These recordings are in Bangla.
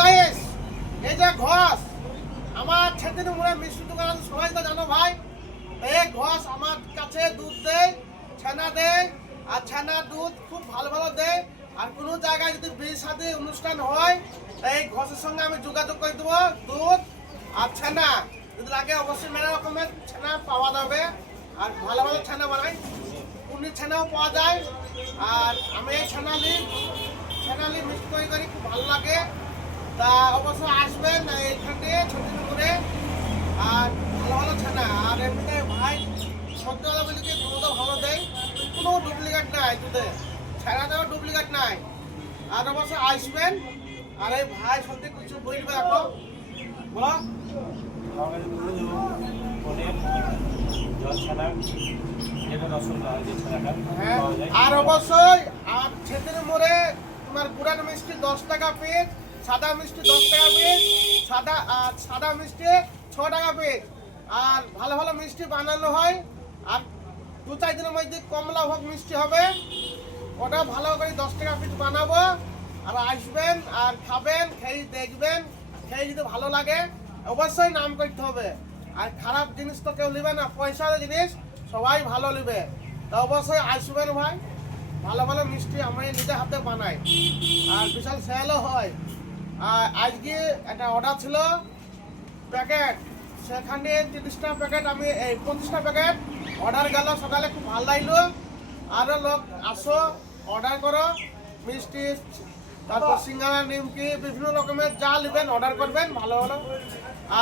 গাইস, এই যে ঘোষ আমার ছেদের মোড়ে মিষ্টি দোকান সবাই তো জানো ভাই। এই ঘোষ আমার কাছে দুধ দেয়, ছানা দেয়, আর ছানার দুধ খুব ভালো ভালো দেয়। আর কোনো জায়গায় যদি বিয়ে শাদী অনুষ্ঠান হয়, এই ঘোষের সঙ্গে আমি যোগাযোগ করে দেবো। দুধ আর ছানা যদি লাগে অবশ্যই মেলা রকমের ছানা পাওয়া যাবে। আর ভালো ভালো ছানা বানাই, পনির ছানাও পাওয়া যায়। আর আমি এই ছানালি মিক্স করি খুব ভালো লাগে। তা অবশ্যই আসবেন এইখানে ছোট করে। আর ভালো ভালো ছানা, আর এমনিতে ভাই সত্যি বলি কি দুধও ভালো দেয়, কোনো ডুপ্লিকেট নাই দুধে, ছানাতেও ডুপ্লিকেট নাই। আর অবশ্যই আসবেন। আর এই ভাই সত্যি কিছু বলবে এখন বলো। হ্যাঁ, আর অবশ্যই আর ছেদের মোড়ে তোমার পুরানো মিষ্টি 10 টাকা পিস, সাদা মিষ্টি 10 টাকা পিস, সাদা মিষ্টি 6 টাকা পিস। আর ভালো ভালো মিষ্টি বানানো হয়। আর 2-4 দিনের মধ্যে কমলা ভোগ মিষ্টি হবে, ওটা ভালো করে 10 টাকা পিস বানাবো। আর আসবেন আর খাবেন, খেয়ে দেখবেন, খেয়ে যদি ভালো লাগে অবশ্যই নাম করতে হবে। আর খারাপ জিনিস তো কেউ নেবে না, পয়সার জিনিস সবাই ভালো নেবে। তো অবশ্যই আসবেন ভাই, ভালো ভালো মিষ্টি আমি নিজের হাতে বানাই। আর বিশাল সেলও হয়। আর আজকে একটা অর্ডার ছিল প্যাকেট, সেখানে 30টা প্যাকেট আমি 25টা প্যাকেট অর্ডার গেল সকালে, খুব ভালো লাগলো। আরও লোক আসো, অর্ডার করো মিষ্টি, তারপর সিঙ্গারা, নিমকি, বিভিন্ন রকমের যা নেবেন অর্ডার করবেন ভালো ভালো।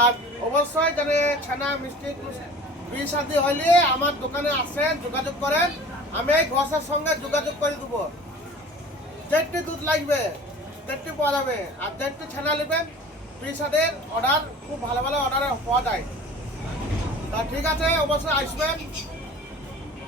আর অবশ্যই যারা ছানা মিষ্টি বিয়ে শাদী হলে আমার দোকানে আসেন, যোগাযোগ করেন, আমি এই ঘোষের সঙ্গে যোগাযোগ করে দেবো। যেটি দুধ লাগবে যেটি পাওয়া যাবে। আর যেটি ছানা নেবেন বিয়ে শাদীর অর্ডার খুব ভালো ভালো অর্ডার পাওয়া যায়। তা ঠিক আছে, অবশ্যই আসবেন।